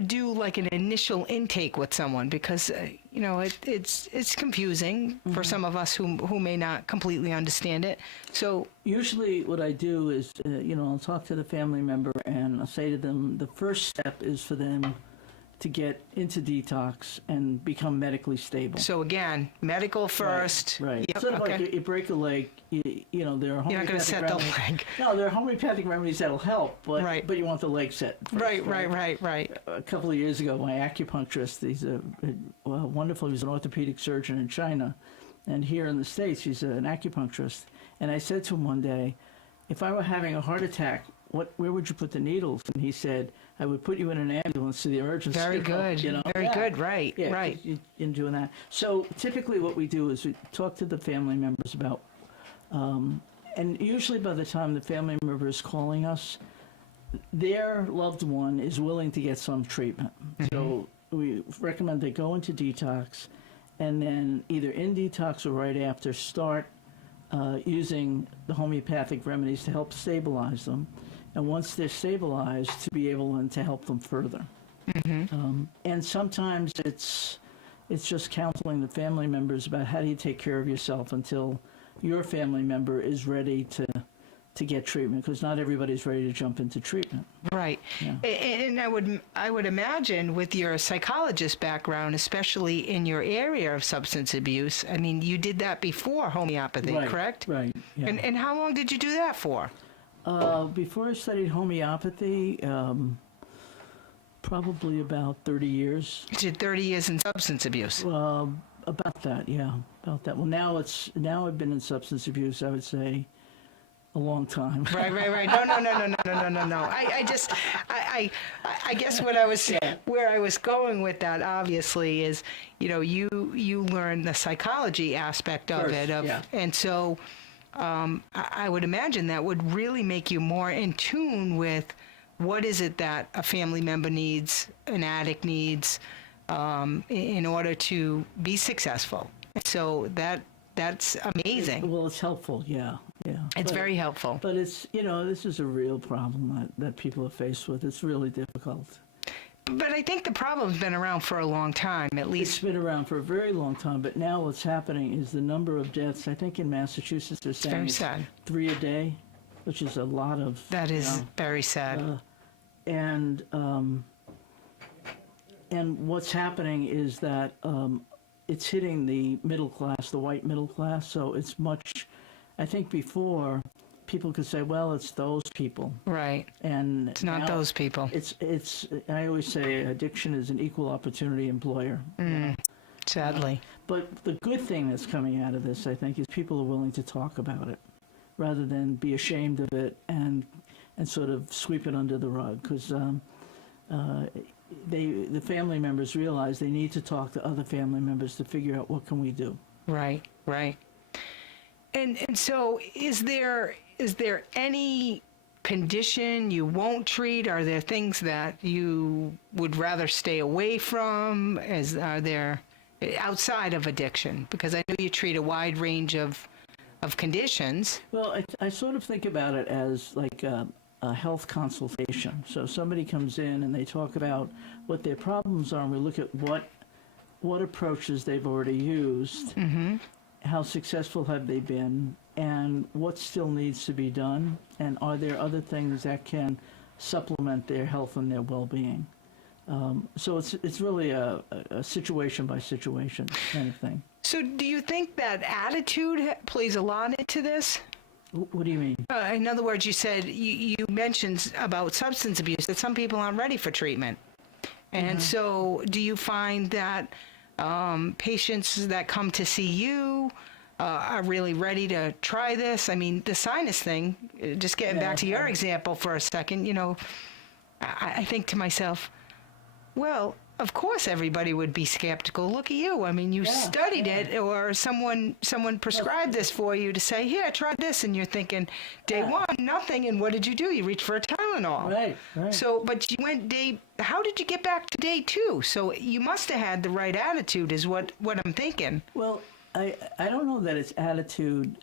do like an initial intake with someone? Because it's confusing for some of us who may not completely understand it. So Usually what I do is, I'll talk to the family member and I'll say to them, the first step is for them to get into detox and become medically stable. So again, medical first. Right. Yep, Sort of okay. like you break a leg, you know, there are You're not going to homeopathic set the remedies. leg. No, there are homeopathic remedies that'll help, but Right. but you want the leg set first, Right. A couple of years ago, my acupuncturist, he's wonderful. He's an orthopedic surgeon in China, and here in the States, he's an acupuncturist. And I said to him one day, if I were having a heart attack, where would you put the needles? And he said, I would put you in an ambulance to the emergency Very room, good. You know? Very good. Right. Yeah, Right. in doing that. So typically what we do is we talk to the family members about, and usually by the time the family member is calling us, their loved one is willing to get some treatment. So we recommend they go into detox, and then either in detox or right after start using the homeopathic remedies to help stabilize them. And once they're stabilized, to be able to help them further. And sometimes it's just counseling the family members about how do you take care of yourself until your family member is ready to get treatment, because not everybody's ready to jump into treatment. Right. Yeah. And I would imagine with your psychologist background, especially in your area of substance abuse, I mean, you did that before homeopathy, Right, correct? Right. Yeah. And how long did you do that for? Before I studied homeopathy, probably about 30 years. You did 30 years in substance abuse. About that, yeah, about that. Well, now I've been in substance abuse, I would say, a long time. Right. No. I guess where I was going with that, obviously, is, you know, you learn the psychology aspect of First, it, yeah. and so I would imagine that would really make you more in tune with what is it that a family member needs, an addict needs, in order to be successful. So that's amazing. Well, it's helpful, yeah. It's very helpful. But it's, you know, this is a real problem that people are faced with. It's really difficult. But I think the problem's been around for a long time, at It's least. been around for a very long time, but now what's happening is the number of deaths, I think in Massachusetts they're saying very it's sad. 3 a day, which is a lot of... That is you know, very sad. and what's happening is that it's hitting the middle class, the white middle class, so it's much... I think before, people could say, well, it's those people. Right. And It's not now those people. It's. I always say addiction is an equal opportunity employer. Sadly. But the good thing that's coming out of this, I think, is people are willing to talk about it, rather than be ashamed of it and sort of sweep it under the rug. Because the family members realize they need to talk to other family members to figure out what can we do. Right. And so is there any condition you won't treat? Are there things that you would rather stay away from? Are there outside of addiction? Because I know you treat a wide range of conditions. Well, I sort of think about it as like a health consultation. So somebody comes in and they talk about what their problems are, and we look at what approaches they've already used, how successful have they been, and what still needs to be done, and are there other things that can supplement their health and their well-being. So it's really a situation by situation kind of thing. So do you think that attitude plays a lot into this? What do you mean? In other words, you said you mentioned about substance abuse that some people aren't ready for treatment. And so do you find that patients that come to see you are really ready to try this? I mean, the sinus thing, just getting back to your example for a second, you know, I think to myself, well, of course everybody would be skeptical. Look at you. I mean, you studied it, or someone prescribed this for you to say, here, try this. And you're thinking, day one, nothing. And what did you do? You reached for a Tylenol. Right. So, but you went how did you get back to day 2? So you must have had the right attitude is what I'm thinking. Well, I don't know that it's attitude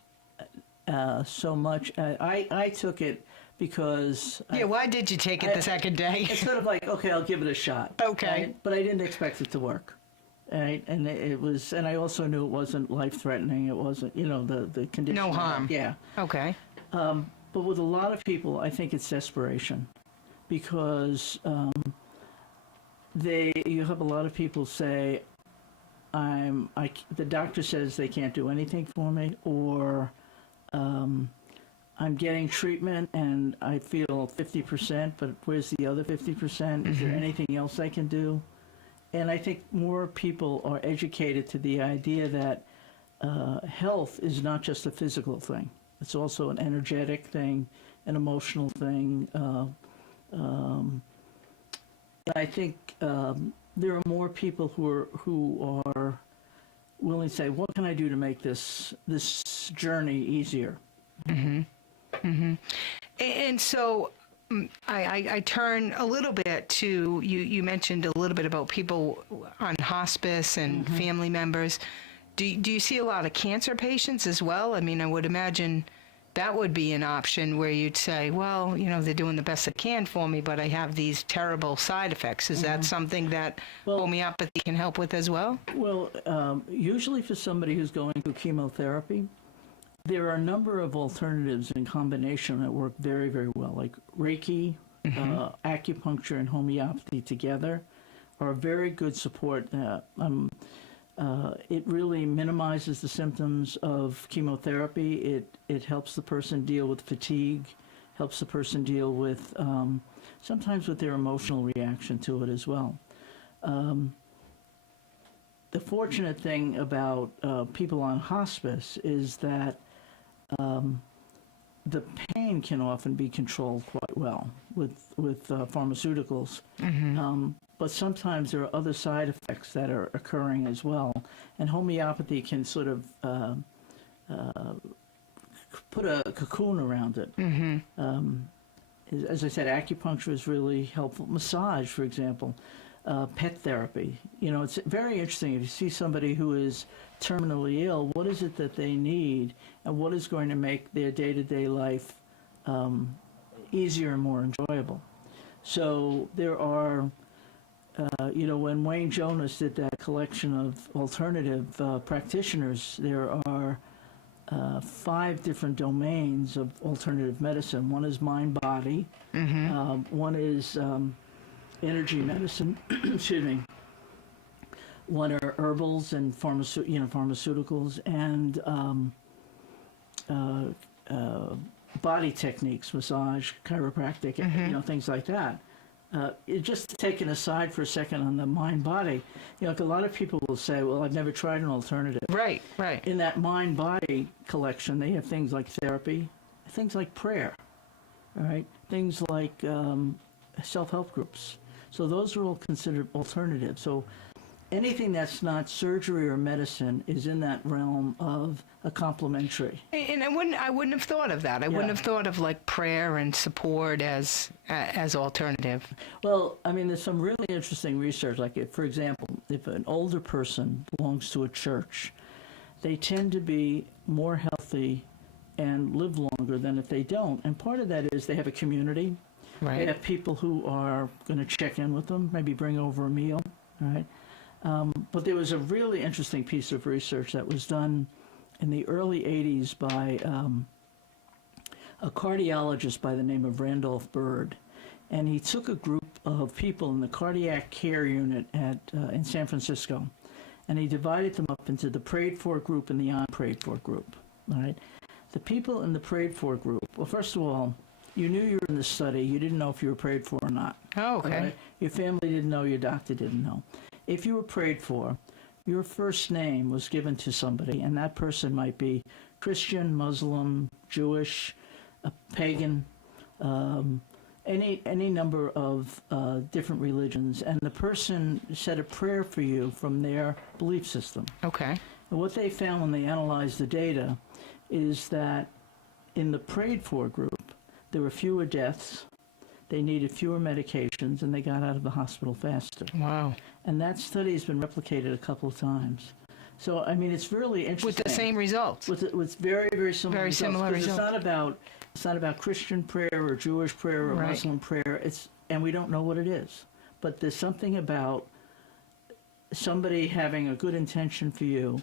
so much. I took it because... Yeah, why did you take it the second day? It's sort of like, okay, I'll give it a shot. Okay. Right? But I didn't expect it to work. Right? And it was, and I also knew it wasn't life-threatening. It wasn't, you know, the condition. No harm. Yeah. Okay. But with a lot of people, I think it's desperation. Because you have a lot of people say, the doctor says they can't do anything for me, or I'm getting treatment and I feel 50%, but where's the other 50%? Is there anything else I can do? And I think more people are educated to the idea that health is not just a physical thing. It's also an energetic thing, an emotional thing. I think there are more people who are willing to say, "What can I do to make this journey easier?" And so I turn a little bit to you mentioned a little bit about people on hospice and family members. Do you see a lot of cancer patients as well? I mean, I would imagine that would be an option where you'd say, well, you know, they're doing the best they can for me, but I have these terrible side effects. Is that something that homeopathy can help with as well? Well, usually for somebody who's going through chemotherapy, there are a number of alternatives in combination that work very, very well, like Reiki, acupuncture, and homeopathy together are a very good support. It really minimizes the symptoms of chemotherapy. It helps the person deal with fatigue, helps the person deal with sometimes with their emotional reaction to it as well. The fortunate thing about people on hospice is that the pain can often be controlled quite well with pharmaceuticals. But sometimes there are other side effects that are occurring as well. And homeopathy can sort of put a cocoon around it. As I said, acupuncture is really helpful. Massage, for example, pet therapy. You know, it's very interesting. If you see somebody who is terminally ill, what is it that they need, and what is going to make their day-to-day life easier and more enjoyable? So there are, you know, when Wayne Jonas did that collection of alternative practitioners, there are 5 different domains of alternative medicine. One is mind-body. One is energy medicine. Excuse me. One are herbals and pharmaceuticals, and body techniques, massage, chiropractic, you know, things like that. Just taking aside for a second on the mind-body, you know, like a lot of people will say, well, I've never tried an alternative. Right. In that mind-body collection, they have things like therapy, things like prayer, all right, things like self-help groups. So those are all considered alternatives. So anything that's not surgery or medicine is in that realm of a complementary. And I wouldn't have thought of that. I wouldn't have thought of like prayer and support as alternative. Well, I mean, there's some really interesting research. Like, for example, if an older person belongs to a church, they tend to be more healthy and live longer than if they don't. And part of that is they have a community. Right. They have people who are going to check in with them, maybe bring over a meal, right? But there was a really interesting piece of research that was done in the early 80s by a cardiologist by the name of Randolph Bird. And he took a group of people in the cardiac care unit in San Francisco, and he divided them up into the prayed-for group and the unprayed-for group. All right? The people in the prayed-for group, well, first of all, you knew you were in the study. You didn't know if you were prayed for or not. Oh, okay. Right? Your family didn't know. Your doctor didn't know. If you were prayed for, your first name was given to somebody, and that person might be Christian, Muslim, Jewish, a pagan, any number of different religions, and the person said a prayer for you from their belief system. Okay. And what they found when they analyzed the data is that in the prayed for group, there were fewer deaths, they needed fewer medications, and they got out of the hospital faster. Wow. And that study has been replicated a couple of times. So, I mean, it's really interesting. With the same results. With very, very similar Very results. similar 'Cause results. It's not about Christian prayer or Jewish prayer or Right. Muslim prayer. And we don't know what it is. But there's something about somebody having a good intention for you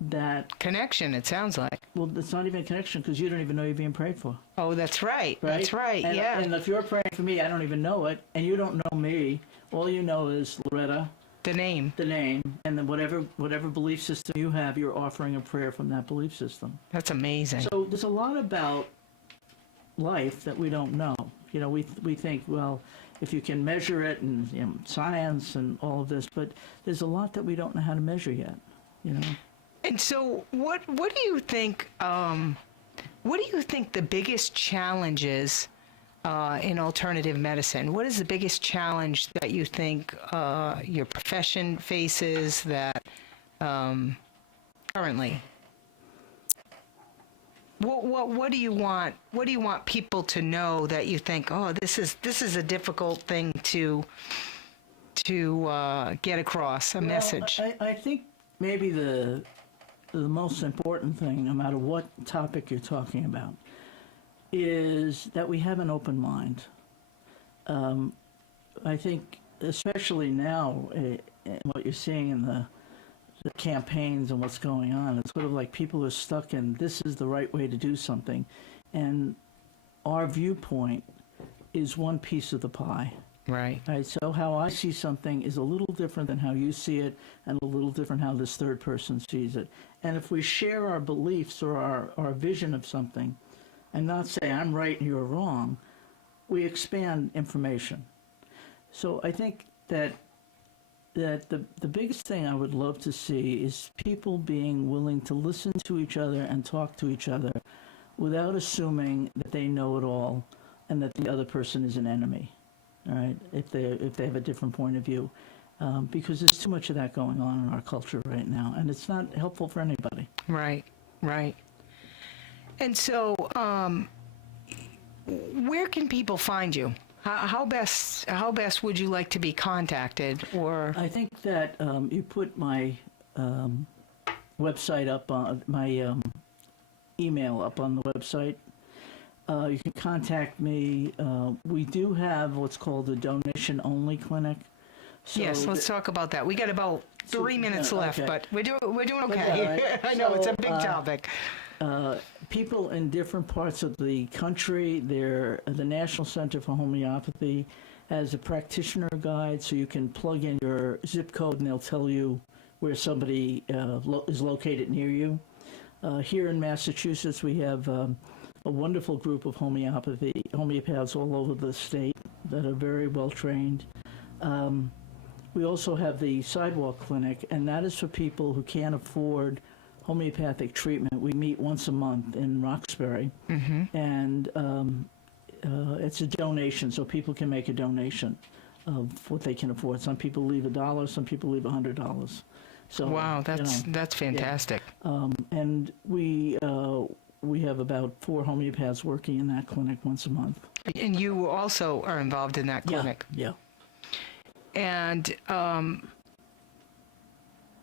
that, Connection, it sounds like. well, it's not even a connection because you don't even know you're being prayed for. Oh, that's right. That's right, And, yeah. And if you're praying for me, I don't even know it, and you don't know me All you know is Loretta, The name. the name, and then whatever belief system you have, you're offering a prayer from that belief system. That's amazing. So there's a lot about life that we don't know. You know, we think, well, if you can measure it and science and all of this, but there's a lot that we don't know how to measure yet. You know. And so, what do you think? What do you think the biggest challenge is in alternative medicine? What is the biggest challenge that you think your profession faces that currently? What do you want? What do you want people to know that you think, oh, this is a difficult thing to get across a message? I think maybe the most important thing, no matter what topic you're talking about, is that we have an open mind. I think, especially now, what you're seeing in the campaigns and what's going on, it's sort of like people are stuck in this is the right way to do something, and our viewpoint is one piece of the pie. Right. Right, so how I see something is a little different than how you see it, and a little different how this third person sees it. And if we share our beliefs or our vision of something, and not say I'm right and you're wrong, we expand information. So I think that the biggest thing I would love to see is people being willing to listen to each other and talk to each other without assuming that they know it all and that the other person is an enemy. All right, if they have a different point of view, because there's too much of that going on in our culture right now, and it's not helpful for anybody. Right. And so, where can people find you? How best would you like to be contacted? Or I think that you put my website up on my email up on the website. You can contact me. We do have what's called a donation-only clinic. So yes, let's talk about that. We got about 3 minutes left, okay. but we're doing okay. Yeah, right. I know it's a So, big topic. People in different parts of the country, the National Center for Homeopathy has a practitioner guide, so you can plug in your zip code and they'll tell you where somebody is located near you. Here in Massachusetts, we have a wonderful group of homeopaths all over the state that are very well trained. We also have the Sidewalk Clinic, and that is for people who can't afford homeopathic treatment. We meet once a month in Roxbury, and it's a donation, so people can make a donation of what they can afford. Some people leave $1, some people leave $100. So Wow, that's fantastic. And we have about 4 homeopaths working in that clinic once a month. And you also are involved in that clinic. Yeah. And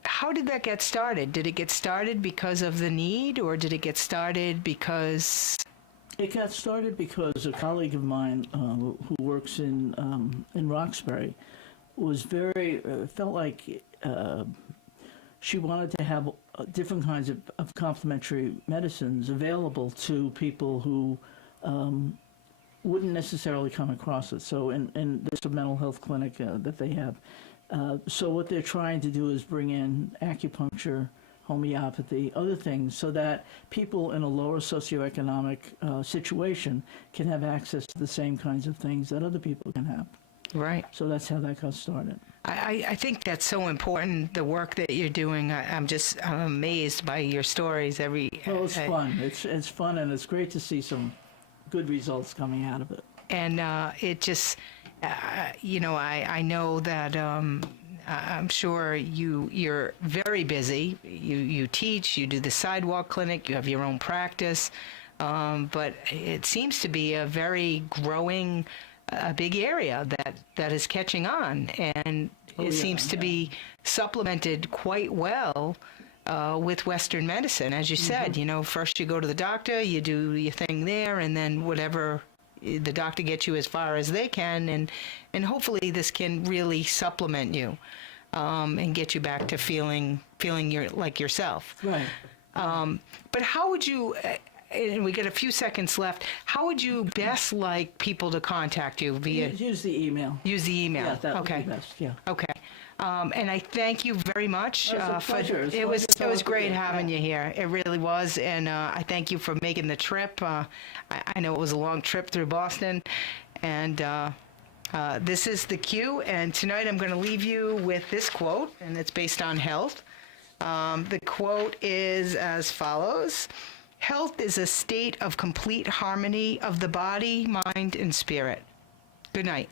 how did that get started? Did it get started because of the need, or did it get started because... It got started because a colleague of mine who works in Roxbury was felt like she wanted to have different kinds of complementary medicines available to people who wouldn't necessarily come across it. So in there's a mental health clinic that they have. So what they're trying to do is bring in acupuncture, homeopathy, other things, so that people in a lower socioeconomic situation can have access to the same kinds of things that other people can have. Right. So that's how that got started. I think that's so important, the work that you're doing. I'm amazed by your stories every... Well, it's fun. It's fun, and it's great to see some good results coming out of it. And it just, I know that I'm sure you're very busy. You teach, you do the Sidewalk Clinic, you have your own practice, but it seems to be a very growing, a big area that is catching on, and it seems to be supplemented quite well with Western medicine. As you said, first you go to the doctor, you do your thing there, and then whatever the doctor gets you as far as they can, and hopefully this can really supplement you and get you back to feeling like yourself. Right. But how would you, and we got a few seconds left. How would you best like people to contact you via? Use the email. Use the email. Yeah, that would okay. be best. Yeah. Okay. And I thank you very much. It was a pleasure. It was great Yeah. having you here. It really was, and I thank you for making the trip. I know it was a long trip through Boston, and this is the Q. And tonight I'm going to leave you with this quote, and it's based on health. The quote is as follows: "Health is a state of complete harmony of the body, mind, and spirit." Good night.